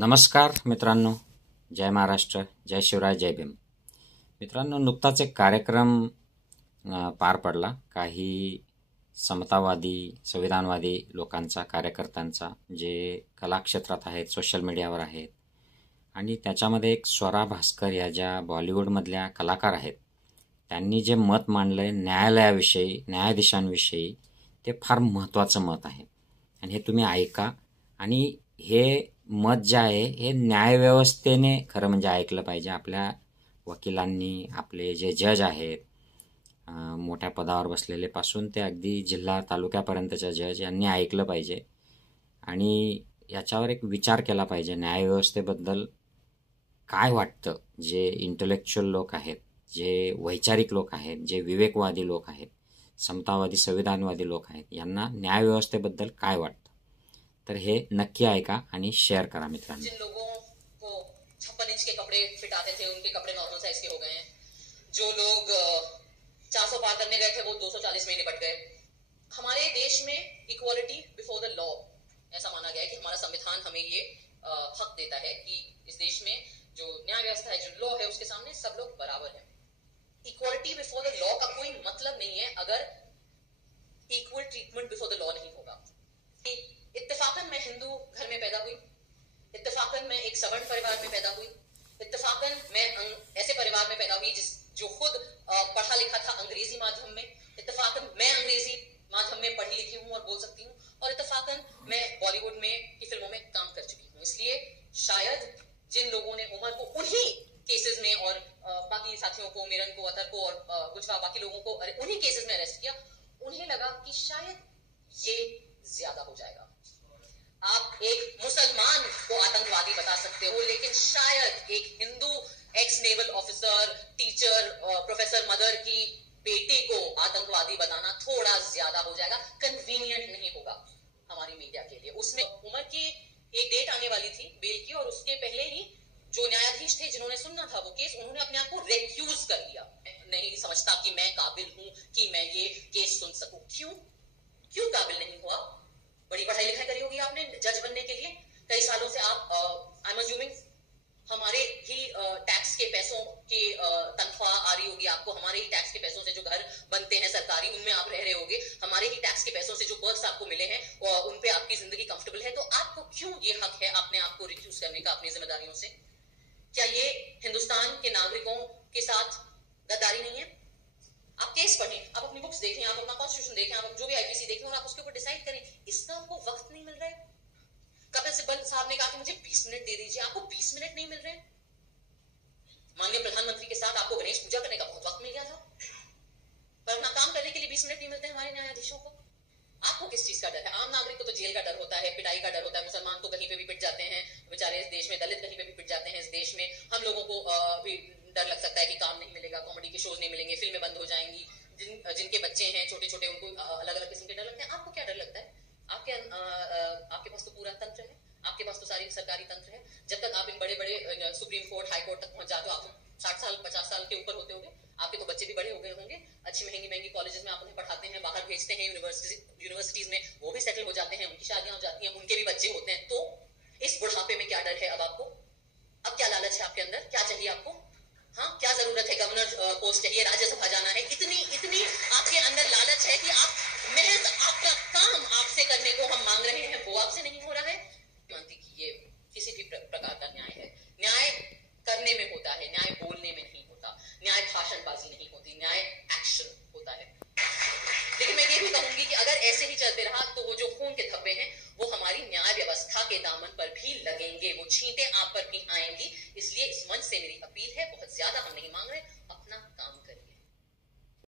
नमस्कार मित्रांनो, जय महाराष्ट्र, जय शिवराय, जय भीम. मित्रांनो, नुकताच एक कार्यक्रम पार पडला. काही समतावादी, संविधानवादी लोकांचा, कार्यकर्त्यांचा, जे कलाक्षेत्रात आहेत, सोशल मीडियावर आहेत. आणि त्याच्यामध्ये एक स्वरा भास्कर या ज्या बॉलिवूडमधल्या कलाकार आहेत, त्यांनी जे मत मांडलं आहे न्यायालयाविषयी, न्यायाधीशांविषयी, ते फार महत्त्वाचं मत आहे. आणि हे तुम्ही ऐका. आणि हे मत जे आहे हे न्यायव्यवस्थेने खरं म्हणजे ऐकलं पाहिजे. आपल्या वकिलांनी, आपले जे जज आहेत, मोठ्या पदावर बसलेले पासून ते अगदी जिल्हा तालुक्यापर्यंतच्या जज यांनी ऐकलं पाहिजे. आणि याच्यावर एक विचार केला पाहिजे. न्यायव्यवस्थेबद्दल काय वाटतं? जे इंटलेक्च्युअल लोक आहेत, जे वैचारिक लोक आहेत, जे विवेकवादी लोक आहेत, समतावादी, संविधानवादी लोक आहेत, यांना न्यायव्यवस्थेबद्दल काय वाटतं? तर हे नक्की ऐका आणि शेअर करा मित्रांनो. जिन लोगों को 56 इंच के कपड़े फिट आते थे उनके कपड़े नॉर्मल साइज के हो गए हैं. जो लोग 400 पार करने गए थे वो 240 में निपट गए. हमारे देश में इक्वालिटी बिफोर द लॉ ऐसा माना गया है कि हमारा संविधान हमें ये हक देता है कि इस देश में जो न्याय व्यवस्था है, जो लॉ है, उसके सामने सब लोग बराबर हैं. इक्वालिटी बिफोर द लॉ का कोई मतलब नहीं है अगर equal treatment before the law नहीं होगा. इत्तेफाकन मैं हिंदू घर में पैदा हुई, इत्तेफाकन मैं एक सवर्ण परिवार में पैदा हुई, इत्तेफाकन मैं ऐसे परिवार में पैदा हुई जो खुद पढ़ा लिखा था अंग्रेजी माध्यम में, इत्तेफाकन मैं अंग्रेजी माध्यम में पढ़ी लिखी हूँ और बोल सकती हूँ, और इत्तेफाकन मैं बॉलीवुड में की फिल्मों में काम कर चुकी हूँ. इसलिए शायद जिन लोगों ने उमर को उन्हीं केसेस में और बाकी साथियों को, मिरन को, अतर को और कुछ बाकी लोगों को उन्हीं केसेस में अरेस्ट किया, उन्हें लगा कि शायद ये ज्यादा हो जाएगा. आप एक मुसलमान को आतंकवादी बता सकते हो, लेकिन शायद एक Hindu x naval officer, teacher, professor mother की बेटी को आतंकवादी बताना थोड़ा ज्यादा हो जाएगा. कन्वीनियंट नहीं होगा हमारी मीडिया के लिए. उसमें उमर की एक डेट आने वाली थी बेल की, और उसके पहले ही जो न्यायाधीश थे जिन्होंने सुनना था वो केस, उन्होंने अपने आप को रेक्यूज कर लिया. नहीं समझता कि मैं काबिल हूं कि मैं ये केस सुन सकूं. क्यों काबिल नहीं हुआ? बड़ी पढ़ाई लिखाई करी होगी आपने जज बनने के लिए. कई सालों से आप आई एम अज्यूमिंग हमारे ही टैक्स के पैसों की तनख्वाह आ रही होगी आपको. हमारे ही टैक्स के पैसों से जो घर बनते हैं सरकारी, उनमें आप रह रहे होगे. हमारे ही टैक्स के पैसों से जो पर्क्स आपको मिले हैं उन पे आपकी जिंदगी कंफर्टेबल है. तो आपको क्यों ये हक है अपने आप को रिड्यूस करने का अपनी जिम्मेदारियों से? क्या ये हिंदुस्तान के नागरिकों के साथ गद्दारी नहीं है? आप केस पढ़ें, आप अपनी बुक्स देखें, आप अपना कॉन्स्टिट्यूशन देखें, आप जो भी आईपीसी देखें, और आप उसके ऊपर डिसाइड करें. इसका आपको वक्त नहीं मिल रहा है. कपिल सिब्बल साहब ने कहा कि मुझे 20 मिनट दे दीजिए. आपको 20 मिनट नहीं मिल रहे. माननीय प्रधानमंत्री के साथ आपको गणेश पूजा करने का बहुत वक्त मिल गया था, पर अपना काम करने के लिए 20 मिनट नहीं मिलते हमारे न्यायाधीशों को. आपको किस चीज का डर है? आम नागरिक को तो जेल का डर होता है, पिटाई का डर होता है. मुसलमान तो कहीं पे भी पिट जाते हैं बेचारे इस देश में, दलित कहीं पे भी पिट जाते हैं इस देश में. हम लोगों को भी डर लग सकता है कि काम नहीं मिलेगा, कॉमेडी के शोज नहीं मिलेंगे, फिल्में बंद हो जाएंगी. जिनके बच्चे हैं छोटे छोटे, उनको अलग अलग किस्म के डर लगते हैं. आपको क्या डर लगता है? आपके पास तो पूरा तंत्र है, आपके पास तो सारी सरकारी तंत्र है. जब तक आप इन बड़े बड़े सुप्रीम कोर्ट, हाई कोर्ट तक पहुंच जाते हो, आप 60 साल 50 साल के ऊपर होते होंगे. आपके तो बच्चे भी बड़े हो गए होंगे. अच्छी महंगी महंगी कॉलेजेस में आप उन्हें पढ़ाते हैं, बाहर भेजते हैं, यूनिवर्सिटीज में वो भी सेटल हो जाते हैं, उनकी शादियां हो जाती हैं, उनके भी बच्चे होते हैं. तो इस बुढ़ापे में क्या डर है अब आपको? अब क्या लालच है आपके अंदर? क्या चाहिए आपको? हाँ, क्या जरूरत है? गवर्नर पोस्ट चाहिए, राज्यसभा जाना है. इतनी आपके अंदर लालच है कि आप महज आपका काम आपसे करने को हम मांग रहे हैं, वो आपसे नहीं हो रहा है. मानती कि ये किसी भी प्रकार का न्याय है. न्याय करने में होता है, न्याय बोलने में नहीं होता. न्याय भाषणबाजी नहीं होती, न्याय एक्शन होता है. लेकिन मैं ये भी कहूंगी कि अगर ऐसे ही चलते रहा तो वो जो खून के धब्बे हैं वो हमारी न्याय व्यवस्था के दामन पर भी लगेंगे, वो छींटे आप पर भी आएंगी. इसलिए इस मंच से मेरी अपील है, बहुत ज्यादा हम नहीं मांग रहे, अपना काम